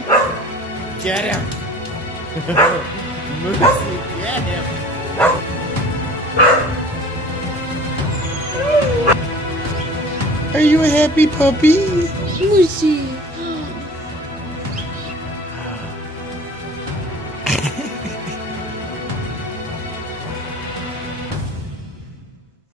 boy. Get him. Moosie, get him. Are you a happy puppy? Moosie.